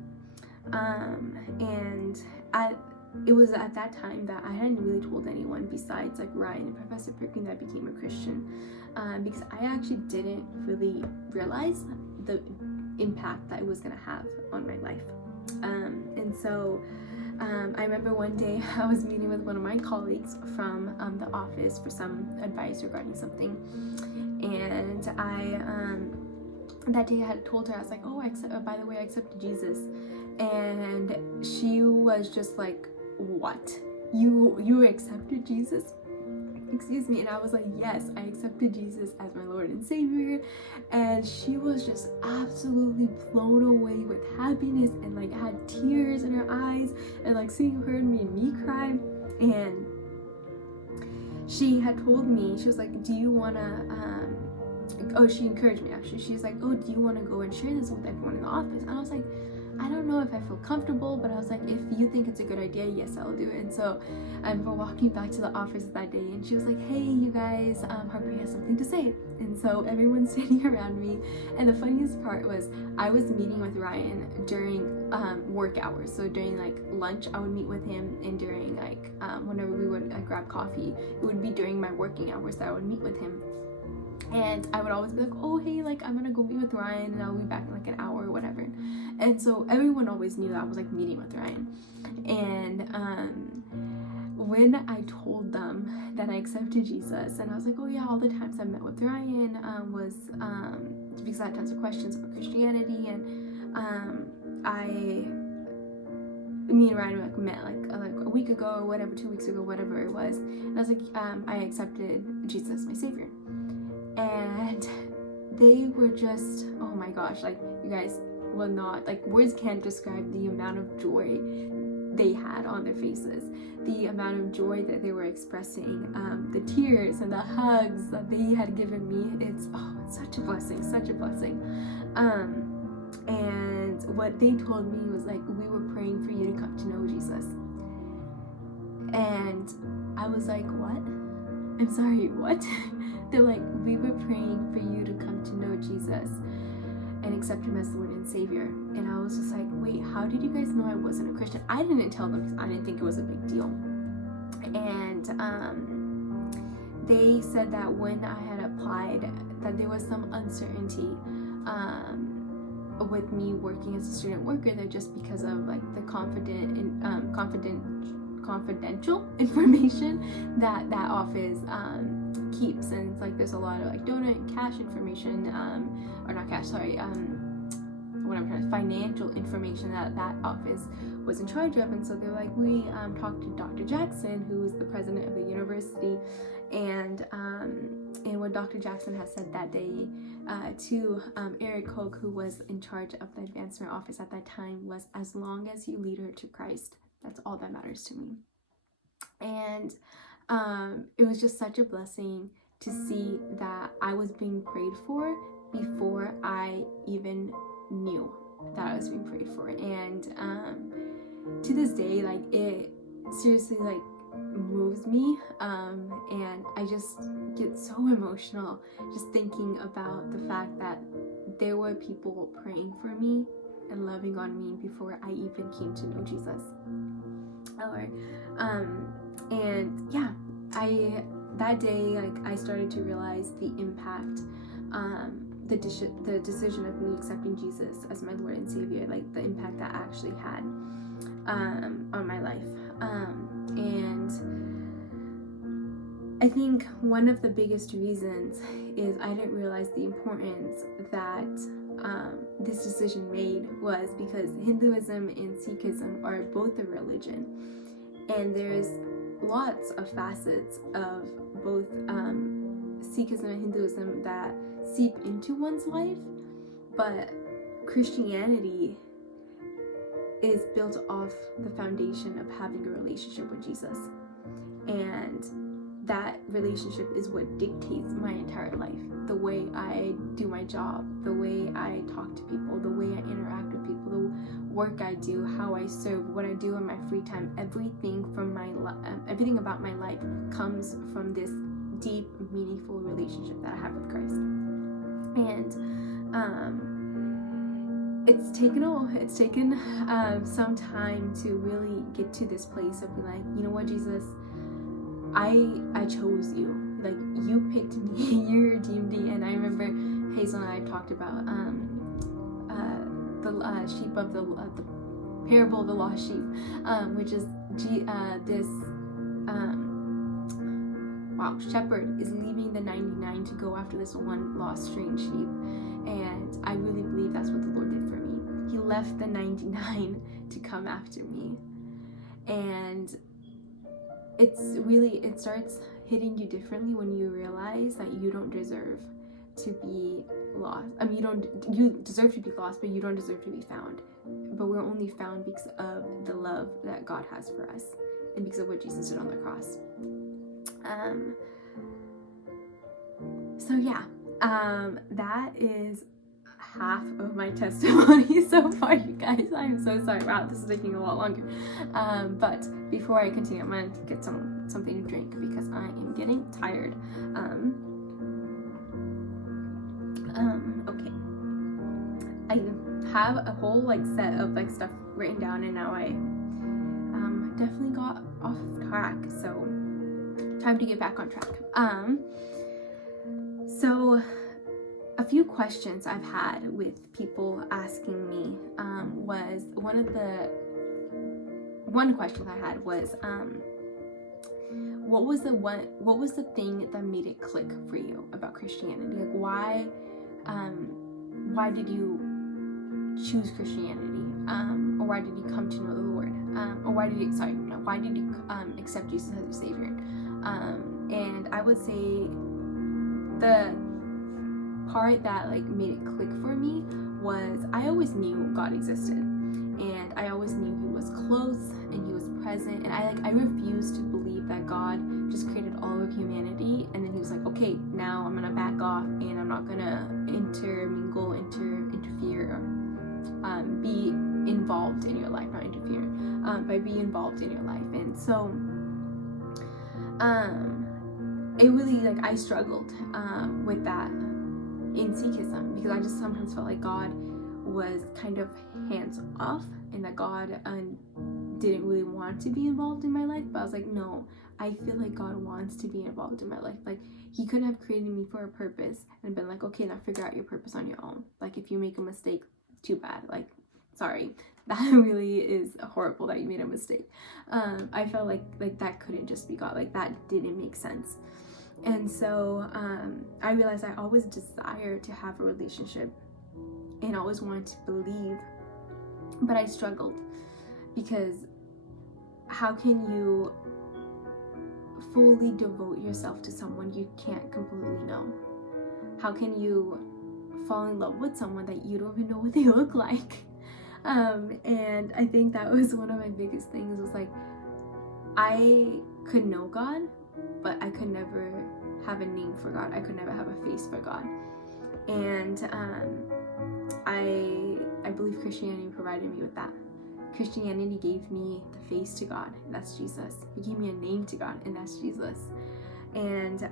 It was at that time that I hadn't really told anyone besides like Ryan and Professor Perkin that I became a Christian, because I actually didn't really realize the impact that it was going to have on my life. And so I remember one day I was meeting with one of my colleagues from the office for some advice regarding something, and that day I had told her, I was like, oh, by the way, I accepted Jesus. And she was just like, what? You accepted Jesus? Excuse me. And I was like, yes, I accepted Jesus as my Lord and Savior. And she was just absolutely blown away with happiness and like had tears in her eyes, and like seeing her made me cry. And she had told me, she was like, do you wanna she encouraged me actually. She's like, oh, do you want to go and share this with everyone in the office? And I was like, I don't know if I feel comfortable, but I was like, if you think it's a good idea, yes, I'll do it. And so I'm walking back to the office that day, and she was like, hey, you guys, Harpreet has something to say. And so everyone's standing around me, and the funniest part was I was meeting with Ryan during work hours. So during like lunch, I would meet with him, and during like whenever we would grab coffee, it would be during my working hours that I would meet with him. And I would always be like, oh, hey, like, I'm gonna go meet with Ryan and I'll be back in like an hour or whatever. And so everyone always knew that I was like meeting with Ryan. And when I told them that I accepted Jesus, and I was like, oh yeah, all the times I met with Ryan was because I had tons of questions about Christianity, and me and Ryan like met like a week ago or whatever, 2 weeks ago, whatever it was. And I was like, I accepted Jesus as my Savior. And they were just, oh my gosh, like, you guys will not, like, words can't describe the amount of joy they had on their faces, the amount of joy that they were expressing, the tears and the hugs that they had given me. It's such a blessing, such a blessing. And what they told me was like, we were praying for you to come to know Jesus. And I was like, what? I'm sorry, what? They're like, we were praying for you to come to know Jesus and accept him as Lord and Savior. And I was just like, wait, how did you guys know I wasn't a Christian? I didn't tell them because I didn't think it was a big deal. And they said that when I had applied, that there was some uncertainty with me working as a student worker there, just because of like the confidential information that office keeps. And it's like there's a lot of like donor and cash information, or not cash, sorry, financial information that office was in charge of. And so they're like, we talked to Dr. Jackson, who is the president of the university, and what Dr. Jackson has said that day to Eric Koch, who was in charge of the advancement office at that time, was, as long as you lead her to Christ, that's all that matters to me. And it was just such a blessing to see that I was being prayed for before I even knew that I was being prayed for. And to this day, like, it seriously like moves me, and I just get so emotional just thinking about the fact that there were people praying for me and loving on me before I even came to know Jesus. And yeah, that day, like, I started to realize the impact, the decision of me accepting Jesus as my Lord and Savior, like the impact that actually had on my life. And I think one of the biggest reasons is I didn't realize the importance that this decision made was because Hinduism and Sikhism are both a religion, and there's lots of facets of both Sikhism and Hinduism that seep into one's life, but Christianity is built off the foundation of having a relationship with Jesus. And that relationship is what dictates my entire life. The way I do my job, the way I talk to people, the way I interact with people, the work I do, how I serve, what I do in my free time, everything about my life comes from this deep, meaningful relationship that I have with Christ. And it's taken some time to really get to this place of being like, you know what, Jesus, I chose you. Like, you picked me, you redeemed me. And I remember Hazel and I talked about the sheep of the parable of the lost sheep, which is this shepherd is leaving the 99 to go after this one lost strange sheep. And I really believe that's what the Lord did for me. He left the 99 to come after me. And it starts hitting you differently when you realize that you don't deserve to be lost. I mean, you deserve to be lost, but you don't deserve to be found. But we're only found because of the love that God has for us and because of what Jesus did on the cross. That is half of my testimony so far, you guys. I'm so sorry. Wow, this is taking a lot longer. But before I continue, I'm gonna get something to drink because I am getting tired. Okay. I have a whole set of stuff written down, and now I definitely got off track. So time to get back on track. So a few questions I've had with people asking me was one question I had was what was the thing that made it click for you about Christianity? Like, why did you choose Christianity? Or why did you come to know the Lord? Or why did you accept Jesus as your Savior? And I would say the part that made it click for me was I always knew God existed, and I always knew He was close and He was present, and I refused to believe that God just created all of humanity and then He was like, okay, now I'm gonna back off and I'm not gonna intermingle, interfere, be involved in your life, not interfere, but be involved in your life. And so it really I struggled with that in Sikhism, because I just sometimes felt like God was kind of hands off and that God didn't really want to be involved in my life. But I was like, no, I feel like God wants to be involved in my life. He couldn't have created me for a purpose and been like, okay, now figure out your purpose on your own. If you make a mistake, too bad, sorry, that really is horrible that you made a mistake. I felt like that couldn't just be God. That didn't make sense. And so I realized I always desired to have a relationship and always wanted to believe, but I struggled, because how can you fully devote yourself to someone you can't completely know? How can you fall in love with someone that you don't even know what they look like? And I think that was one of my biggest things, was I could know God, but I could never have a name for God. I could never have a face for God. And I believe Christianity provided me with that. Christianity gave me the face to God, and that's Jesus. He gave me a name to God, and that's Jesus. And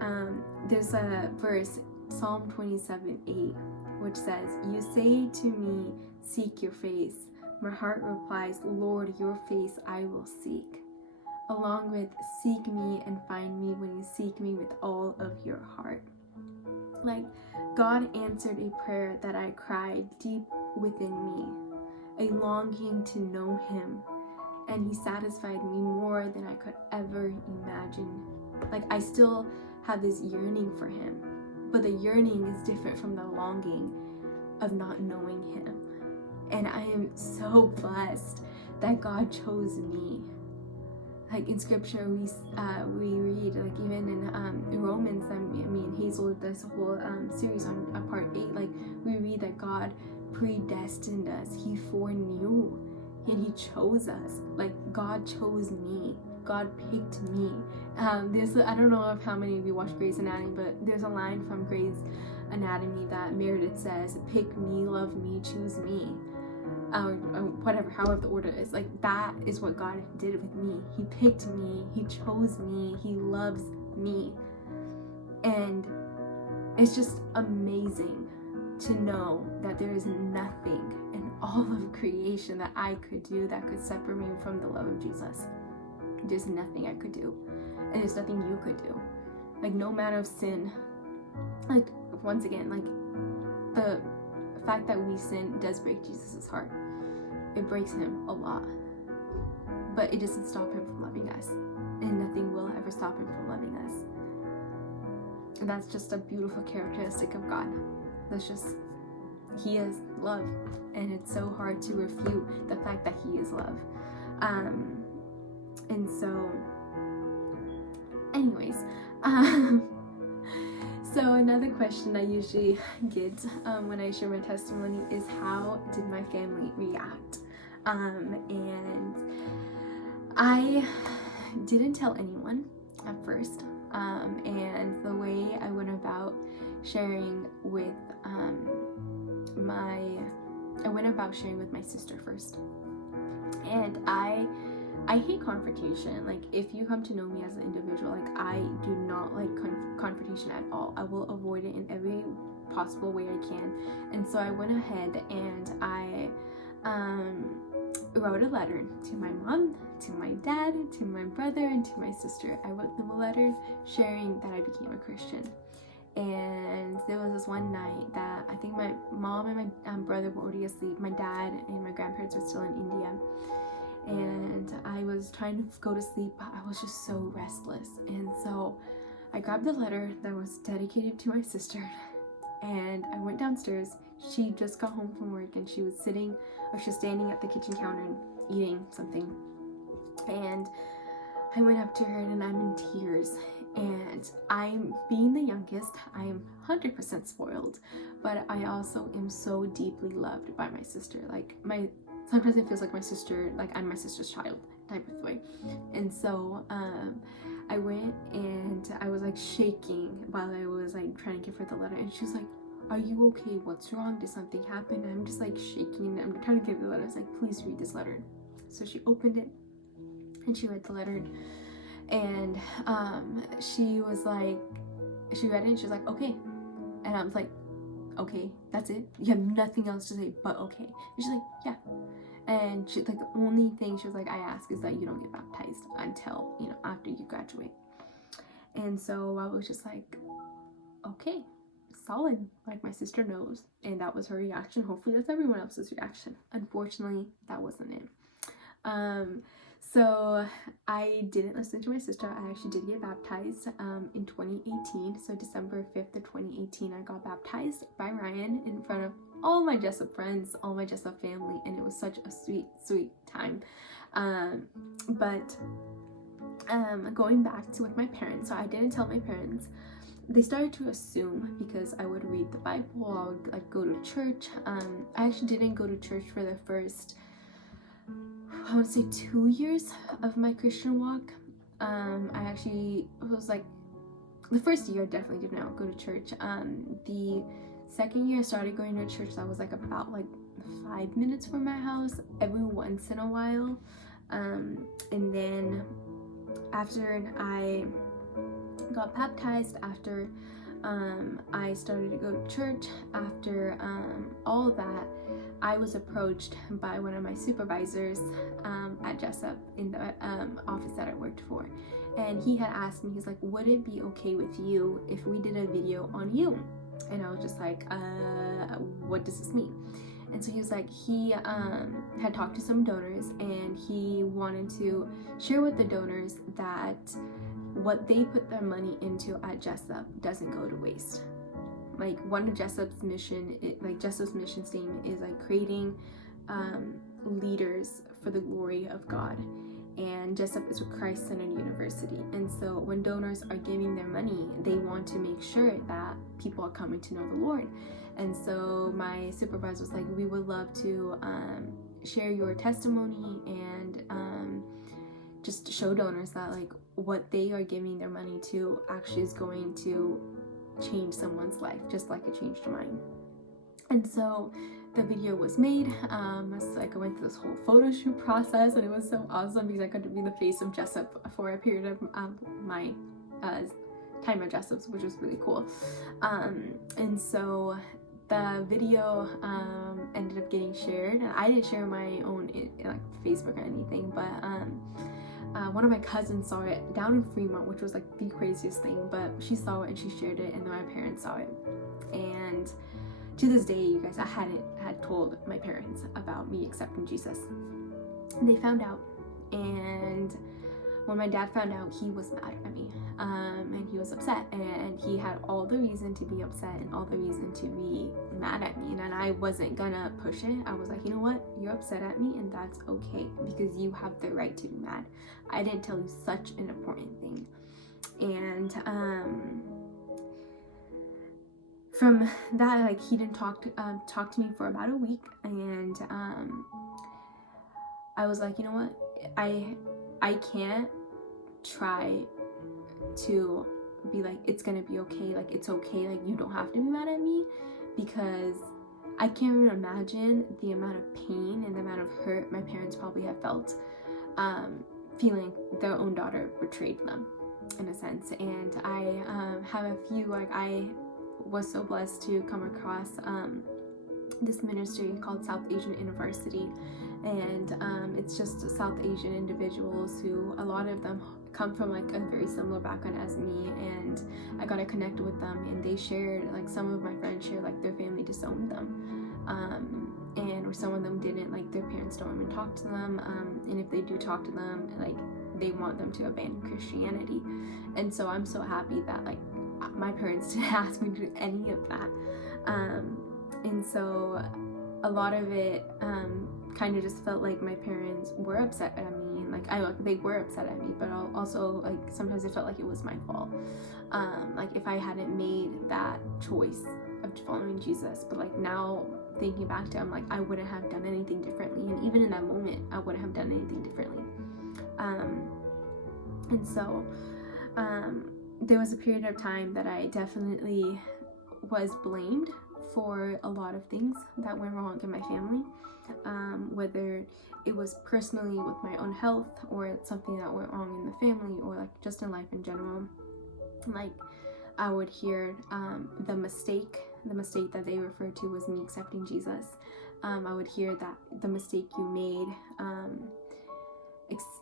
there's a verse, Psalm 27:8, which says, "You say to me, seek your face. My heart replies, Lord, your face I will seek." Along with seek me and find me when you seek me with all of your heart. God answered a prayer that I cried deep within me, a longing to know Him, and He satisfied me more than I could ever imagine. I still have this yearning for Him, but the yearning is different from the longing of not knowing Him. And I am so blessed that God chose me. In scripture, we read, even in Romans, me and Hazel, this whole series on part 8, we read that God predestined us. He foreknew. and he chose us. Like, God chose me. God picked me. I don't know if how many of you watch Grey's Anatomy, but there's a line from Grey's Anatomy that Meredith says, "Pick me, love me, choose me," or whatever, however the order is. Like, that is what God did with me. He picked me, he chose me, he loves me. And it's just amazing to know that there is nothing in all of creation that I could do that could separate me from the love of Jesus. There's nothing I could do, and there's nothing you could do. Like, no matter of sin, like, once again, like, the fact that we sin does break Jesus' heart. It breaks him a lot, but it doesn't stop him from loving us, and nothing will ever stop him from loving us. And that's just a beautiful characteristic of God. That's just, he is love, and it's so hard to refute the fact that he is love. And so, anyways, so another question I usually get when I share my testimony is, how did my family react? And I didn't tell anyone at first, and the way I went about sharing with my sister first. And I hate confrontation. Like, if you come to know me as an individual, like, I do not like confrontation at all. I will avoid it in every possible way I can. And so I went ahead and I wrote a letter to my mom, to my dad, to my brother, and to my sister. I wrote them a letter sharing that I became a Christian. And there was this one night that I think my mom and my brother were already asleep. My dad and my grandparents were still in India. And I was trying to go to sleep, but I was just so restless. And so I grabbed the letter that was dedicated to my sister, and I went downstairs. She just got home from work, and she was standing at the kitchen counter and eating something. And I went up to her, and I'm in tears. And I'm, being the youngest, I am 100% spoiled, but I also am so deeply loved by my sister. Like, sometimes it feels like my sister, like I'm my sister's child type of way. And so I went and I was like shaking while I was like trying to give her the letter, and she was like, "Are you okay? What's wrong? Did something happen?" And I'm just like shaking. I'm trying to give the letter. I was like, "Please read this letter." So she opened it and she read the letter, and she was like, she read it and she was like, "Okay." And I was like, "Okay, that's it? You have nothing else to say but okay?" And she's like, "Yeah." And she, like, the only thing she was like, "I ask is that you don't get baptized until, you know, after you graduate." And so I was just like, okay, solid. Like, my sister knows. And that was her reaction. Hopefully that's everyone else's reaction. Unfortunately, that wasn't it. So I didn't listen to my sister. I actually did get baptized in 2018. So December 5th of 2018, I got baptized by Ryan in front of all my Jessup friends, all my Jessup family, and it was such a sweet, sweet time. But going back to with my parents, so I didn't tell my parents. They started to assume because I would read the Bible, I would like go to church. I actually didn't go to church for the first, I would say, 2 years of my Christian walk. It was like the first year I definitely did not go to church. The second year I started going to a church that was like about like 5 minutes from my house every once in a while. And then after I got baptized, after I started to go to church, after all of that, I was approached by one of my supervisors at Jessup in the office that I worked for, and he had asked me, he's like, "Would it be okay with you if we did a video on you?" And I was just like, what does this mean? And so he was like, he had talked to some donors, and he wanted to share with the donors that what they put their money into at Jessup doesn't go to waste. Like, one of Jessup's mission, Jessup's mission statement is like creating leaders for the glory of God. And Jessup is a Christ-centered university. And so when donors are giving their money, they want to make sure that people are coming to know the Lord. And so my supervisor was like, "We would love to share your testimony and just show donors that like what they are giving their money to actually is going to change someone's life, just like it changed mine. And so the video was made. It's like I went through this whole photo shoot process, and it was so awesome because I got to be the face of Jessup for a period of my time at Jessup's, which was really cool. And so the video ended up getting shared, and I didn't share my own like Facebook or anything, but one of my cousins saw it down in Fremont, which was like the craziest thing, but she saw it and she shared it, and then my parents saw it. And to this day, you guys, I had told my parents about me accepting Jesus. And they found out, and when my dad found out, he was mad at me, and he was upset, and he had all the reason to be upset and all the reason to be mad at me, and I wasn't gonna push it. I was like, you know what, you're upset at me, and that's okay, because you have the right to be mad. I didn't tell you such an important thing. And from that, like, he didn't talk to me for about a week, and I was like, you know what, I can't try to be like, it's gonna be okay, like, it's okay, like, you don't have to be mad at me, because I can't even imagine the amount of pain and the amount of hurt my parents probably have felt, feeling their own daughter betrayed them, in a sense. And I have a few, like, I was so blessed to come across this ministry called South Asian University, and it's just South Asian individuals who, a lot of them come from like a very similar background as me, and I got to connect with them, and they shared, like, some of my friends shared like their family disowned them, and or some of them didn't, like, their parents don't even talk to them, and if they do talk to them, like, they want them to abandon Christianity. And so I'm so happy that, like, my parents didn't ask me to do any of that, and so a lot of it kind of just felt like my parents were upset at me, and like they were upset at me, but also, like, sometimes it felt like it was my fault, like, if I hadn't made that choice of following Jesus. But like, now thinking back to it, I'm like, I wouldn't have done anything differently, and even in that moment I wouldn't have done anything differently. And so there was a period of time that I definitely was blamed for a lot of things that went wrong in my family, whether it was personally with my own health, or it's something that went wrong in the family, or like just in life in general. Like, I would hear the mistake that they referred to was me accepting Jesus. I would hear that the mistake you made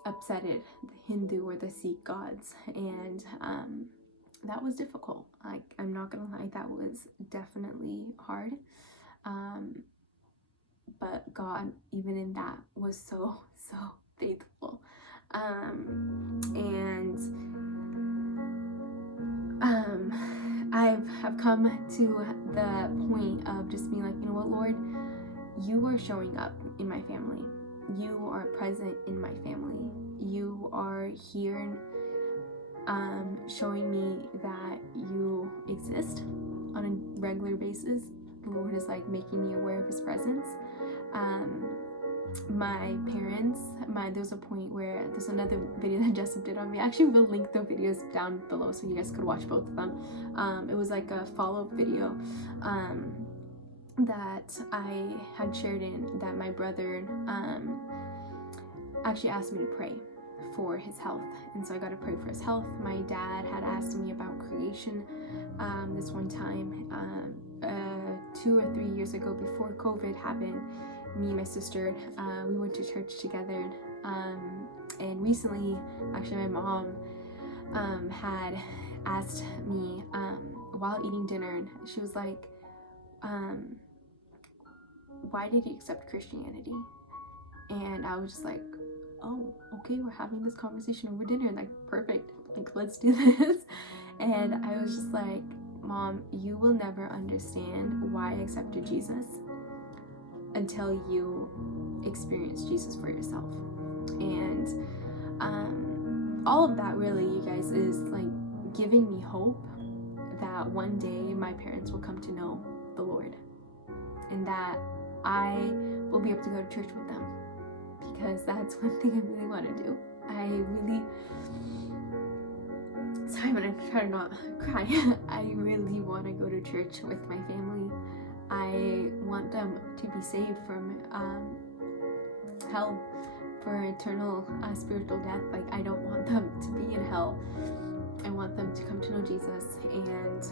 upsetted the Hindu or the Sikh gods, and that was difficult. Like, I'm not gonna lie, that was definitely hard, but God, even in that, was so faithful, and I've come to the point of just being like, you know what, Lord, you are showing up in my family. You are present in my family. You are here, showing me that you exist on a regular basis. The Lord is like making me aware of his presence. My parents, there's a point where there's another video that Jessup did on me. Actually, we'll link the videos down below so you guys could watch both of them. It was like a follow-up video that I had shared in, that my brother actually asked me to pray for his health, and so I got to pray for his health. My dad had asked me about creation this one time 2 or 3 years ago, before COVID happened. Me and my sister, we went to church together, and recently, actually, my mom had asked me while eating dinner, and she was like, why did you accept Christianity? And I was just like, oh, okay, we're having this conversation over dinner, like, perfect, like, let's do this. And I was just like, Mom, you will never understand why I accepted Jesus until you experience Jesus for yourself. And all of that, really, you guys, is like giving me hope that one day my parents will come to know the Lord, and that I will be able to go to church with them, because that's one thing I really want to do. Sorry, I'm gonna try to not cry. I really want to go to church with my family. I want them to be saved from hell, for eternal spiritual death. Like, I don't want them to be in hell. I want them to come to know Jesus. And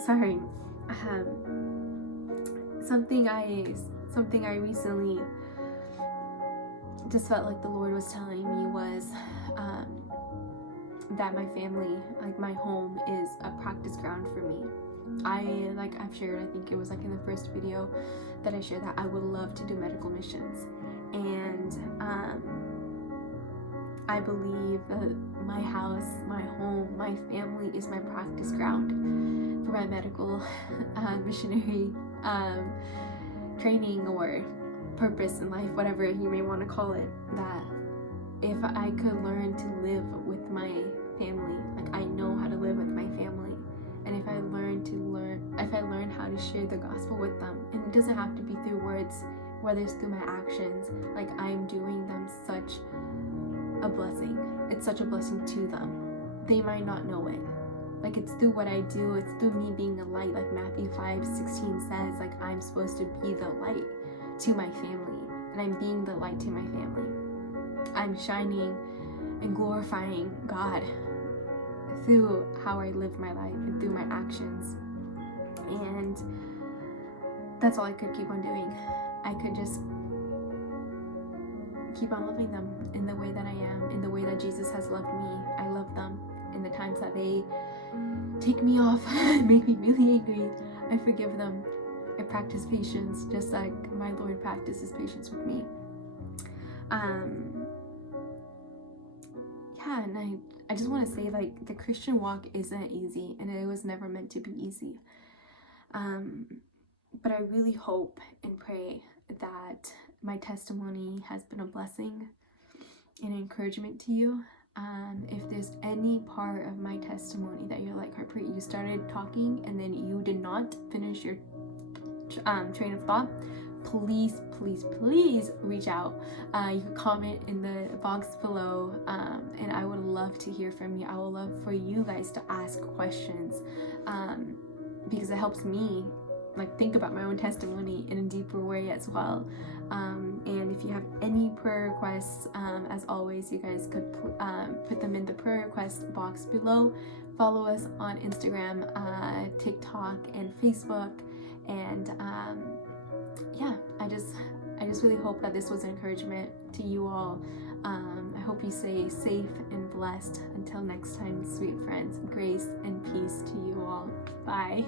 sorry. Something I recently just felt like the Lord was telling me was that my family, like my home, is a practice ground for me. I've shared, I think it was like in the first video that I shared, that I would love to do medical missions. And I believe that my house, my home, my family is my practice ground for my medical missionary training or purpose in life, whatever you may want to call it. That if I could learn to live with my family, like I know how to live with my family, and if I learn how to share the gospel with them, and it doesn't have to be through words, whether it's through my actions, like I'm doing them such a blessing. It's such a blessing to them. They might not know it. Like, it's through what I do, it's through me being a light, like Matthew 5:16 says, like I'm supposed to be the light to my family, and I'm being the light to my family. I'm shining and glorifying God through how I live my life and through my actions. And that's all I could keep on doing. I could just keep on loving them in the way that I am, in the way that Jesus has loved me. I love them in the times that they take me off, make me really angry. I forgive them. I practice patience just like my Lord practices patience with me. And I just want to say, like, the Christian walk isn't easy, and it was never meant to be easy. But I really hope and pray that my testimony has been a blessing and encouragement to you. If there's any part of my testimony that you're like, Harpreet, you started talking and then you did not finish your train of thought, please reach out. You can comment in the box below, and I would love to hear from you. I would love for you guys to ask questions, because it helps me like think about my own testimony in a deeper way as well. And if you have any prayer requests, as always, you guys could put them in the prayer request box below. Follow us on Instagram, TikTok, and Facebook. And I just really hope that this was an encouragement to you all. I hope you stay safe and blessed. Until next time, sweet friends, grace and peace to you all. Bye.